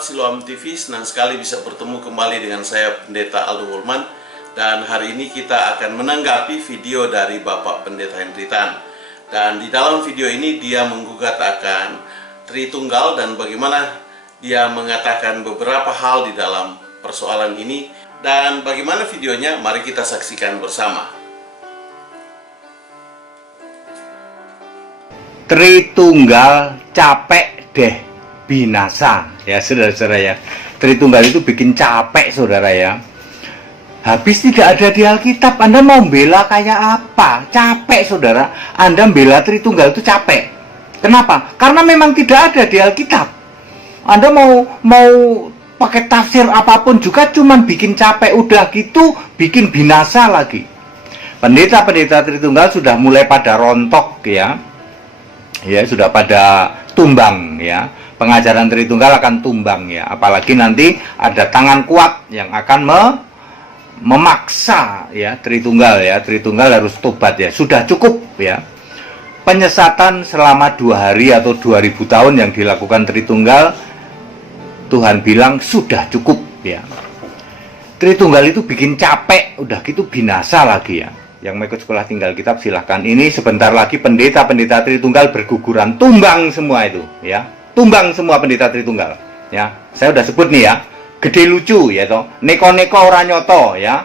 sahabat Siloam TV, senang sekali bisa bertemu kembali dengan saya Pendeta Aldo Wulman. Dan hari ini kita akan menanggapi video dari Bapak Pendeta Henry Tan. Dan di dalam video ini dia menggugat akan Tritunggal dan bagaimana dia mengatakan beberapa hal di dalam persoalan ini. Dan bagaimana videonya, mari kita saksikan bersama. Tritunggal capek deh binasa, ya saudara-saudara ya. Tritunggal itu bikin capek saudara ya. Habis tidak ada di Alkitab, Anda mau bela kayak apa? Capek saudara. Anda bela Tritunggal itu capek. Kenapa? Karena memang tidak ada di Alkitab. Anda mau pakai tafsir apapun juga cuman bikin capek, udah gitu bikin binasa lagi. Pendeta-pendeta Tritunggal sudah mulai pada rontok ya. Ya, sudah pada tumbang ya. Pengajaran Tritunggal akan tumbang ya. Apalagi nanti ada tangan kuat yang akan memaksa ya Tritunggal ya. Tritunggal harus tobat ya. Sudah cukup ya. Penyesatan selama 2 hari atau 2000 tahun yang dilakukan Tritunggal, Tuhan bilang sudah cukup ya. Tritunggal itu bikin capek, udah gitu binasa lagi ya. Yang mau ikut sekolah tinggal kitab silahkan. Ini sebentar lagi pendeta-pendeta Tritunggal berguguran, tumbang semua itu ya. Tumbang semua pendeta Tritunggal ya. Saya udah sebut nih ya. Gede lucu ya toh. Neko-neko orang nyoto ya.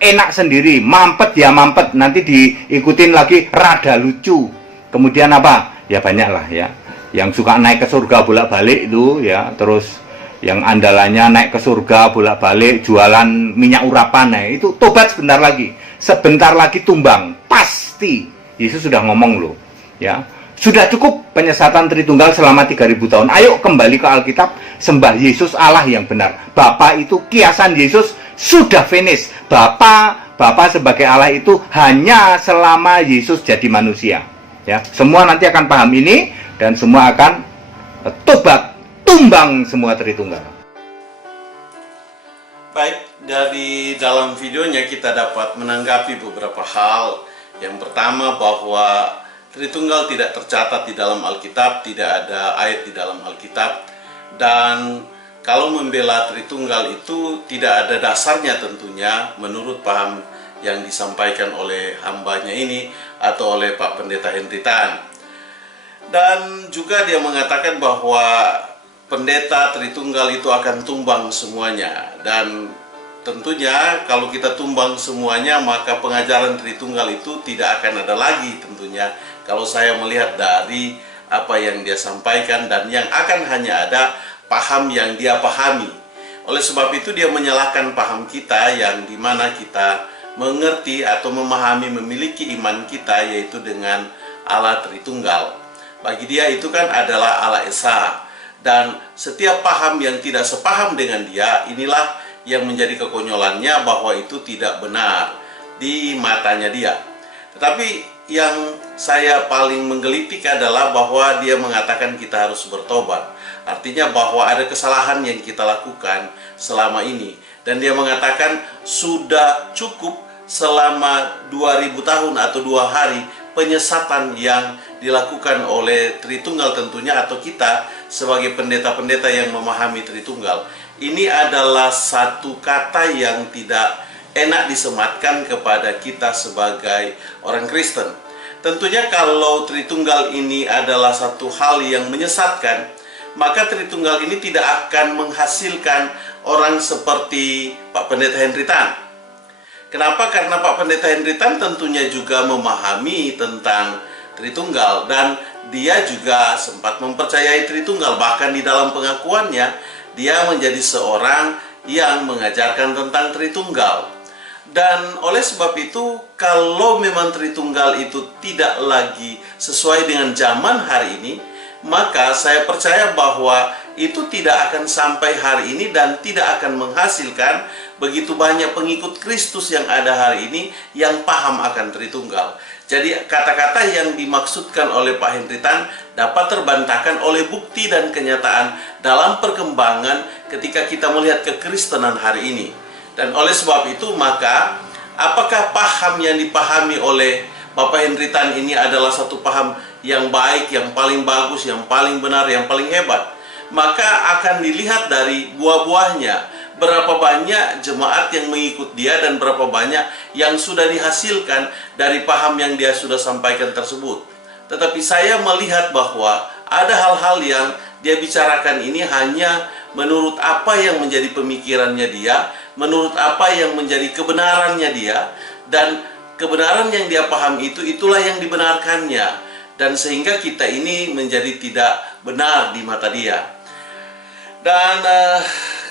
Enak sendiri, mampet ya mampet. Nanti diikutin lagi rada lucu. Kemudian apa? Ya banyak lah ya. Yang suka naik ke surga bolak-balik itu ya. Terus yang andalannya naik ke surga bolak-balik jualan minyak urapan, nah itu tobat sebentar lagi. Sebentar lagi tumbang, pasti. Yesus sudah ngomong loh ya. Sudah cukup penyesatan Tritunggal selama 3000 tahun. Ayo kembali ke Alkitab, sembah Yesus Allah yang benar. Bapa itu kiasan Yesus sudah finish. Bapa sebagai Allah itu hanya selama Yesus jadi manusia. Ya, semua nanti akan paham ini dan semua akan tobat, tumbang semua Tritunggal. Baik, dari dalam videonya kita dapat menanggapi beberapa hal. Yang pertama bahwa Tritunggal tidak tercatat di dalam Alkitab, tidak ada ayat di dalam Alkitab. Dan kalau membela Tritunggal itu tidak ada dasarnya tentunya menurut paham yang disampaikan oleh hambanya ini atau oleh Pak Pendeta Henry Tan. Dan juga dia mengatakan bahwa pendeta Tritunggal itu akan tumbang semuanya. Dan tentunya kalau kita tumbang semuanya maka pengajaran Tritunggal itu tidak akan ada lagi tentunya. Kalau saya melihat dari apa yang dia sampaikan dan yang akan hanya ada paham yang dia pahami. Oleh sebab itu dia menyalahkan paham kita yang dimana kita mengerti atau memahami memiliki iman kita yaitu dengan Allah Tritunggal. Bagi dia itu kan adalah Allah Esa. Dan setiap paham yang tidak sepaham dengan dia, inilah yang menjadi kekonyolannya bahwa itu tidak benar di matanya dia. Tetapi yang saya paling menggelitik adalah bahwa dia mengatakan kita harus bertobat. Artinya bahwa ada kesalahan yang kita lakukan selama ini. Dan dia mengatakan sudah cukup selama 2000 tahun atau 2 hari penyesatan yang dilakukan oleh Tritunggal tentunya atau kita sebagai pendeta-pendeta yang memahami Tritunggal. Ini adalah satu kata yang tidak enak disematkan kepada kita sebagai orang Kristen. Tentunya kalau Tritunggal ini adalah satu hal yang menyesatkan, maka Tritunggal ini tidak akan menghasilkan orang seperti Pak Pendeta Henry Tan. Kenapa? Karena Pak Pendeta Henry Tan tentunya juga memahami tentang Tritunggal dan dia juga sempat mempercayai Tritunggal. Bahkan di dalam pengakuannya dia menjadi seorang yang mengajarkan tentang Tritunggal. Dan oleh sebab itu kalau memang Tritunggal itu tidak lagi sesuai dengan zaman hari ini, maka saya percaya bahwa itu tidak akan sampai hari ini dan tidak akan menghasilkan begitu banyak pengikut Kristus yang ada hari ini yang paham akan Tritunggal. Jadi kata-kata yang dimaksudkan oleh Pak Henry Tan dapat terbantahkan oleh bukti dan kenyataan dalam perkembangan ketika kita melihat kekristenan hari ini. Dan oleh sebab itu maka apakah paham yang dipahami oleh Bapak Henry Tan ini adalah satu paham yang baik, yang paling bagus, yang paling benar, yang paling hebat? maka akan dilihat dari buah-buahnya. Berapa banyak jemaat yang mengikut dia dan berapa banyak yang sudah dihasilkan dari paham yang dia sudah sampaikan tersebut. Tetapi saya melihat bahwa ada hal-hal yang dia bicarakan ini hanya menurut apa yang menjadi pemikirannya dia, menurut apa yang menjadi kebenarannya dia, dan kebenaran yang dia paham itulah yang dibenarkannya, dan sehingga kita ini menjadi tidak benar di mata dia. Dan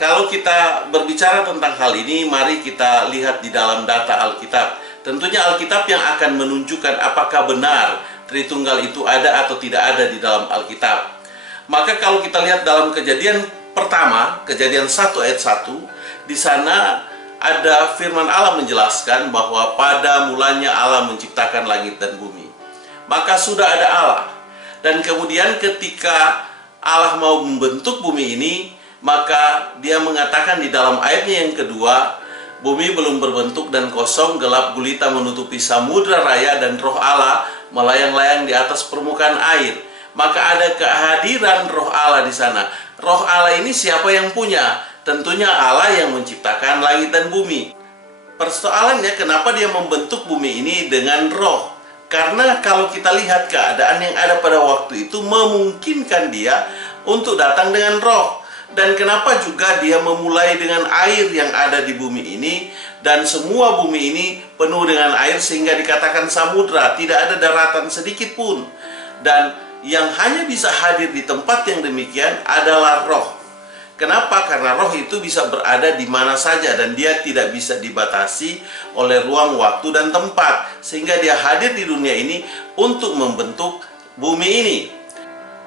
kalau kita berbicara tentang hal ini, mari kita lihat di dalam data Alkitab. Tentunya Alkitab yang akan menunjukkan apakah benar Tritunggal itu ada atau tidak ada di dalam Alkitab. Maka kalau kita lihat dalam Kejadian pertama, Kejadian 1 ayat 1, di sana ada firman Allah menjelaskan bahwa pada mulanya Allah menciptakan langit dan bumi. Maka sudah ada Allah. Dan kemudian ketika Allah mau membentuk bumi ini, maka dia mengatakan di dalam ayatnya yang kedua, bumi belum berbentuk dan kosong, gelap gulita menutupi samudra raya, dan roh Allah melayang-layang di atas permukaan air. Maka ada kehadiran roh Allah di sana. Roh Allah ini siapa yang punya? Tentunya Allah yang menciptakan langit dan bumi. Persoalannya kenapa dia membentuk bumi ini dengan roh? Karena kalau kita lihat keadaan yang ada pada waktu itu memungkinkan dia untuk datang dengan roh. Dan kenapa juga dia memulai dengan air yang ada di bumi ini, dan semua bumi ini penuh dengan air sehingga dikatakan samudra, tidak ada daratan sedikit pun. Dan yang hanya bisa hadir di tempat yang demikian adalah roh. Kenapa? Karena roh itu bisa berada di mana saja dan dia tidak bisa dibatasi oleh ruang, waktu, dan tempat. Sehingga dia hadir di dunia ini untuk membentuk bumi ini.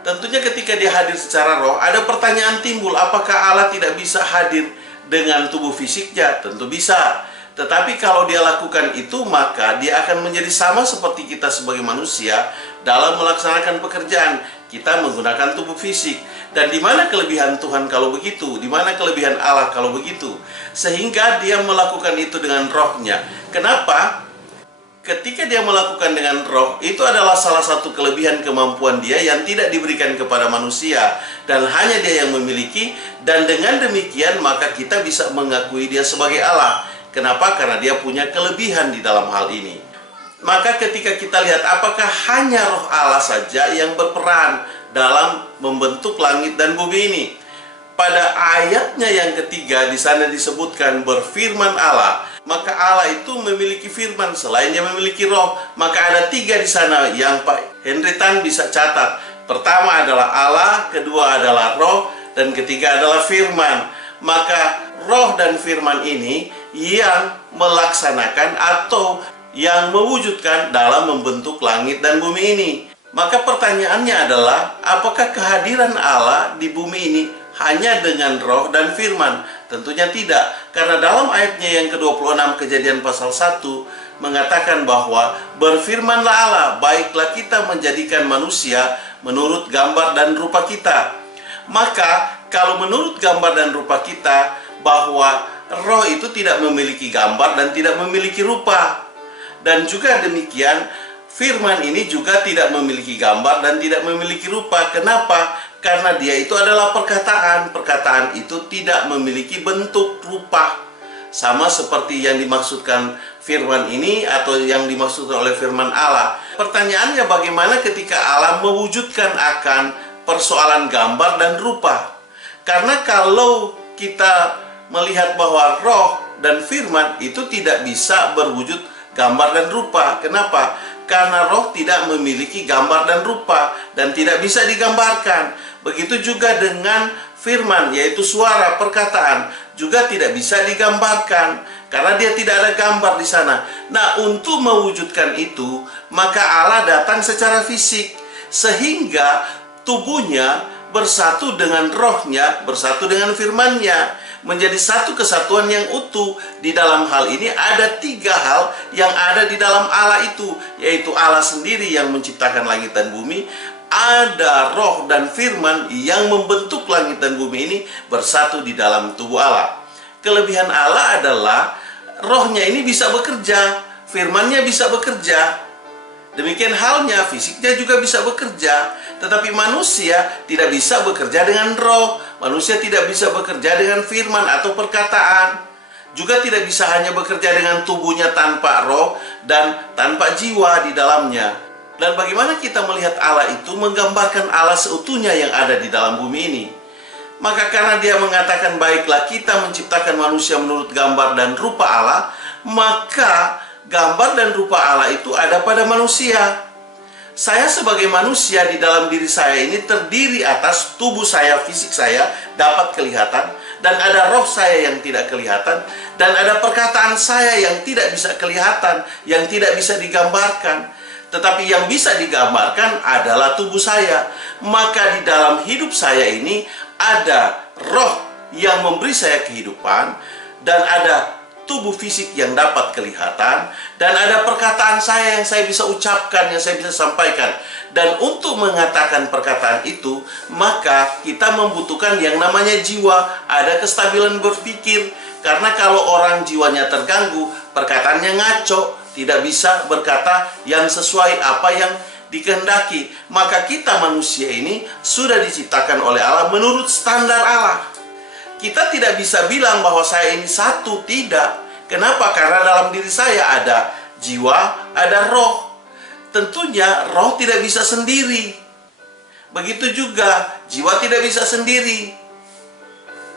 Tentunya ketika dia hadir secara roh, ada pertanyaan timbul, apakah Allah tidak bisa hadir dengan tubuh fisiknya? Tentu bisa. Tetapi kalau dia lakukan itu, maka dia akan menjadi sama seperti kita sebagai manusia dalam melaksanakan pekerjaan. Kita menggunakan tubuh fisik. Dan di mana kelebihan Tuhan kalau begitu? Di mana kelebihan Allah kalau begitu? Sehingga dia melakukan itu dengan rohnya. Kenapa? Ketika dia melakukan dengan roh, itu adalah salah satu kelebihan kemampuan dia yang tidak diberikan kepada manusia. Dan hanya dia yang memiliki. Dan dengan demikian maka kita bisa mengakui dia sebagai Allah. Kenapa? Karena dia punya kelebihan di dalam hal ini. Maka ketika kita lihat apakah hanya roh Allah saja yang berperan dalam membentuk langit dan bumi ini. Pada ayatnya yang ketiga di sana disebutkan berfirman Allah. Maka Allah itu memiliki firman, selain dia memiliki roh. Maka ada 3 di sana yang Pak Henry Tan bisa catat. Pertama adalah Allah, kedua adalah roh, dan ketiga adalah firman. Maka roh dan firman ini yang melaksanakan atau yang mewujudkan dalam membentuk langit dan bumi ini. Maka pertanyaannya adalah, apakah kehadiran Allah di bumi ini hanya dengan roh dan firman? Tentunya tidak. Karena dalam ayatnya yang ke-26 Kejadian pasal 1 mengatakan bahwa berfirmanlah Allah, baiklah kita menjadikan manusia menurut gambar dan rupa kita. Maka kalau menurut gambar dan rupa kita, bahwa roh itu tidak memiliki gambar dan tidak memiliki rupa. Dan juga demikian, firman ini juga tidak memiliki gambar dan tidak memiliki rupa. Kenapa? Karena dia itu adalah perkataan. Perkataan itu tidak memiliki bentuk rupa. Sama seperti yang dimaksudkan firman ini atau yang dimaksudkan oleh firman Allah. Pertanyaannya bagaimana ketika Allah mewujudkan akan persoalan gambar dan rupa? Karena kalau kita melihat bahwa roh dan firman itu tidak bisa berwujud gambar dan rupa. Kenapa? Karena roh tidak memiliki gambar dan rupa dan tidak bisa digambarkan. Begitu juga dengan firman, yaitu suara, perkataan, juga tidak bisa digambarkan karena dia tidak ada gambar di sana. Nah, untuk mewujudkan itu, maka Allah datang secara fisik sehingga tubuhnya bersatu dengan rohnya, bersatu dengan firmannya, menjadi satu kesatuan yang utuh. Di dalam hal ini ada 3 hal yang ada di dalam Allah itu, yaitu Allah sendiri yang menciptakan langit dan bumi, ada roh dan firman yang membentuk langit dan bumi ini bersatu di dalam tubuh Allah. Kelebihan Allah adalah rohnya ini bisa bekerja, firmannya bisa bekerja. Demikian halnya fisiknya juga bisa bekerja, tetapi manusia tidak bisa bekerja dengan roh. Manusia tidak bisa bekerja dengan firman atau perkataan. Juga tidak bisa hanya bekerja dengan tubuhnya tanpa roh dan tanpa jiwa di dalamnya. Dan bagaimana kita melihat Allah itu menggambarkan Allah seutuhnya yang ada di dalam bumi ini. Maka karena dia mengatakan baiklah kita menciptakan manusia menurut gambar dan rupa Allah, maka gambar dan rupa Allah itu ada pada manusia. Saya sebagai manusia di dalam diri saya ini terdiri atas tubuh saya, fisik saya dapat kelihatan, dan ada roh saya yang tidak kelihatan, dan ada perkataan saya yang tidak bisa kelihatan, yang tidak bisa digambarkan. Tetapi yang bisa digambarkan adalah tubuh saya. Maka di dalam hidup saya ini ada roh yang memberi saya kehidupan, dan ada tubuh fisik yang dapat kelihatan, dan ada perkataan saya yang saya bisa ucapkan, yang saya bisa sampaikan. Dan untuk mengatakan perkataan itu, maka kita membutuhkan yang namanya jiwa, ada kestabilan berpikir. Karena kalau orang jiwanya terganggu, perkataannya ngaco, tidak bisa berkata yang sesuai apa yang dikehendaki. Maka kita manusia ini sudah diciptakan oleh Allah menurut standar Allah. Kita tidak bisa bilang bahwa saya ini satu, tidak. Kenapa? Karena dalam diri saya ada jiwa, ada roh. Tentunya roh tidak bisa sendiri. Begitu juga jiwa tidak bisa sendiri.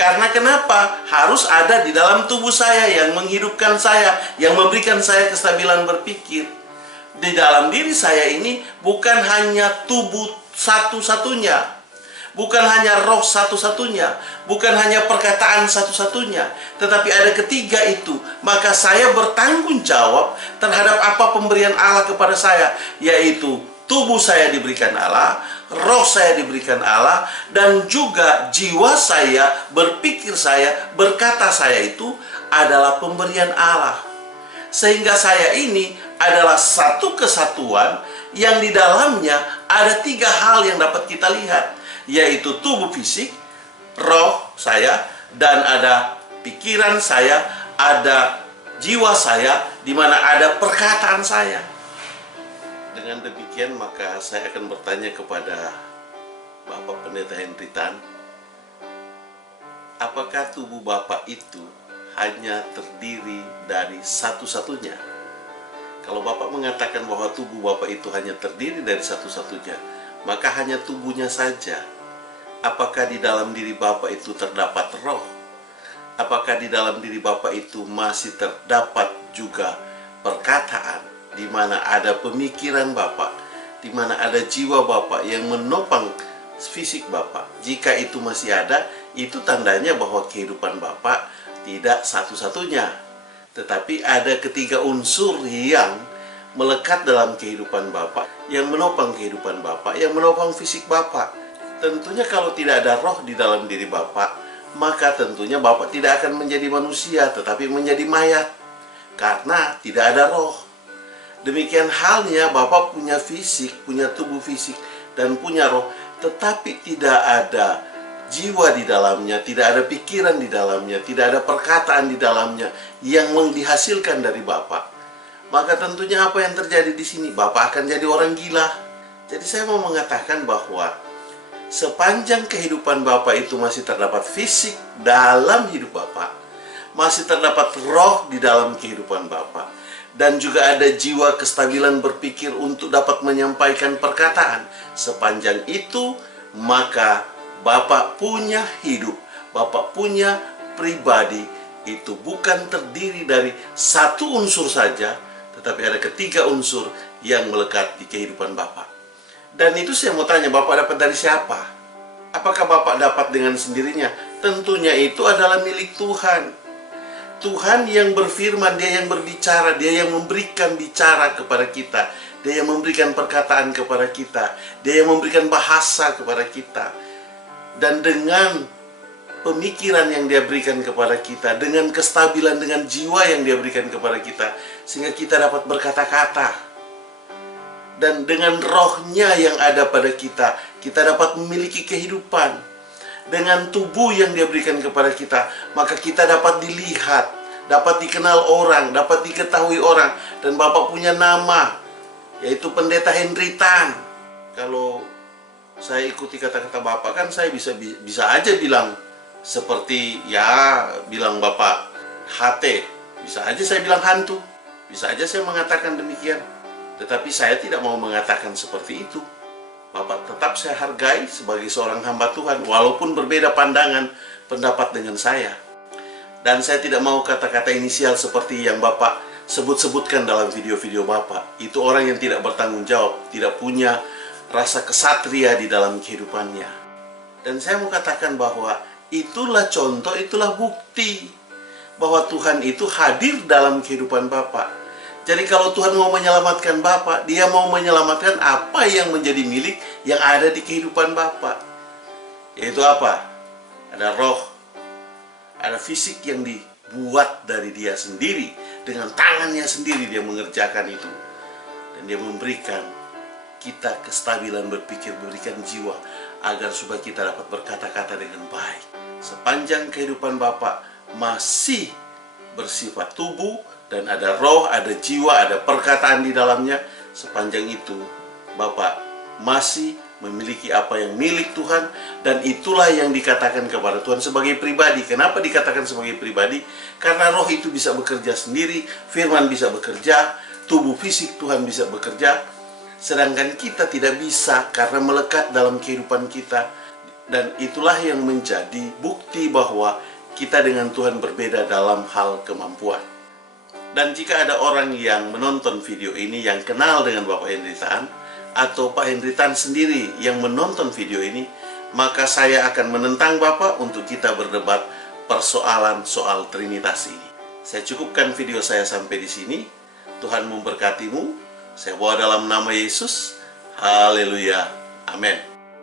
Karena kenapa? Harus ada di dalam tubuh saya yang menghidupkan saya, yang memberikan saya kestabilan berpikir. Di dalam diri saya ini bukan hanya tubuh satu-satunya, bukan hanya roh satu-satunya, bukan hanya perkataan satu-satunya, tetapi ada ketiga itu. Maka saya bertanggung jawab terhadap apa pemberian Allah kepada saya, yaitu tubuh saya diberikan Allah, roh saya diberikan Allah, dan juga jiwa saya, berpikir saya, berkata saya itu adalah pemberian Allah. Sehingga saya ini adalah satu kesatuan yang di dalamnya ada tiga hal yang dapat kita lihat, yaitu tubuh fisik, roh saya, dan ada pikiran saya, ada jiwa saya, di mana ada perkataan saya. Dengan demikian maka saya akan bertanya kepada Bapak Pendeta Henry Tan, apakah tubuh Bapak itu hanya terdiri dari satu-satunya? Kalau Bapak mengatakan bahwa tubuh Bapak itu hanya terdiri dari satu-satunya, maka hanya tubuhnya saja. Apakah di dalam diri Bapak itu terdapat roh? Apakah di dalam diri Bapak itu masih terdapat juga perkataan, di mana ada pemikiran Bapak, di mana ada jiwa Bapak yang menopang fisik Bapak? Jika itu masih ada, itu tandanya bahwa kehidupan Bapak tidak satu-satunya, tetapi ada ketiga unsur yang melekat dalam kehidupan Bapak, yang menopang kehidupan Bapak, yang menopang fisik Bapak. Tentunya kalau tidak ada roh di dalam diri Bapak, maka tentunya Bapak tidak akan menjadi manusia, tetapi menjadi mayat, karena tidak ada roh. Demikian halnya Bapak punya fisik, punya tubuh fisik, dan punya roh, tetapi tidak ada jiwa di dalamnya, tidak ada pikiran di dalamnya, tidak ada perkataan di dalamnya yang dihasilkan dari Bapak. Maka tentunya apa yang terjadi di sini? Bapak akan jadi orang gila. Jadi saya mau mengatakan bahwa sepanjang kehidupan Bapak itu masih terdapat fisik dalam hidup Bapak, masih terdapat roh di dalam kehidupan Bapak, dan juga ada jiwa kestabilan berpikir untuk dapat menyampaikan perkataan. Sepanjang itu, maka Bapak punya hidup, Bapak punya pribadi, itu bukan terdiri dari satu unsur saja, tetapi ada ketiga unsur yang melekat di kehidupan Bapak. Dan itu saya mau tanya, Bapak dapat dari siapa? Apakah Bapak dapat dengan sendirinya? Tentunya itu adalah milik Tuhan. Tuhan yang berfirman, Dia yang berbicara, Dia yang memberikan bicara kepada kita, Dia yang memberikan perkataan kepada kita, Dia yang memberikan bahasa kepada kita. Dan dengan pemikiran yang Dia berikan kepada kita, dengan kestabilan, dengan jiwa yang Dia berikan kepada kita, sehingga kita dapat berkata-kata. Dan dengan rohnya yang ada pada kita, kita dapat memiliki kehidupan. Dengan tubuh yang Dia berikan kepada kita, maka kita dapat dilihat, dapat dikenal orang, dapat diketahui orang. Dan Bapak punya nama, yaitu Pendeta Henry Tan. Kalau saya ikuti kata-kata Bapak kan saya bisa aja bilang seperti bilang Bapak HT, bisa aja saya bilang hantu, bisa aja saya mengatakan demikian. Tetapi saya tidak mau mengatakan seperti itu. Bapak tetap saya hargai sebagai seorang hamba Tuhan, walaupun berbeda pandangan pendapat dengan saya. Dan saya tidak mau kata-kata inisial seperti yang Bapak sebut-sebutkan dalam video-video Bapak. Itu orang yang tidak bertanggung jawab, tidak punya rasa kesatria di dalam kehidupannya. Dan saya mau katakan bahwa itulah contoh, itulah bukti bahwa Tuhan itu hadir dalam kehidupan Bapak. Jadi kalau Tuhan mau menyelamatkan Bapak, Dia mau menyelamatkan apa yang menjadi milik yang ada di kehidupan Bapak. Yaitu apa? Ada roh, ada fisik yang dibuat dari Dia sendiri. Dengan tangannya sendiri Dia mengerjakan itu. Dan Dia memberikan kita kestabilan berpikir, memberikan jiwa, agar supaya kita dapat berkata-kata dengan baik. Sepanjang kehidupan Bapak masih bersifat tubuh, dan ada roh, ada jiwa, ada perkataan di dalamnya, sepanjang itu Bapak masih memiliki apa yang milik Tuhan. Dan itulah yang dikatakan kepada Tuhan sebagai pribadi. Kenapa dikatakan sebagai pribadi? Karena roh itu bisa bekerja sendiri, firman bisa bekerja, tubuh fisik Tuhan bisa bekerja, sedangkan kita tidak bisa karena melekat dalam kehidupan kita. Dan itulah yang menjadi bukti bahwa kita dengan Tuhan berbeda dalam hal kemampuan. Dan jika ada orang yang menonton video ini yang kenal dengan Bapak Henry Tan, atau Pak Henry Tan sendiri yang menonton video ini, maka saya akan menentang Bapak untuk kita berdebat persoalan soal Trinitas ini. Saya cukupkan video saya sampai di sini. Tuhan memberkatimu. Saya bawa dalam nama Yesus. Haleluya. Amin.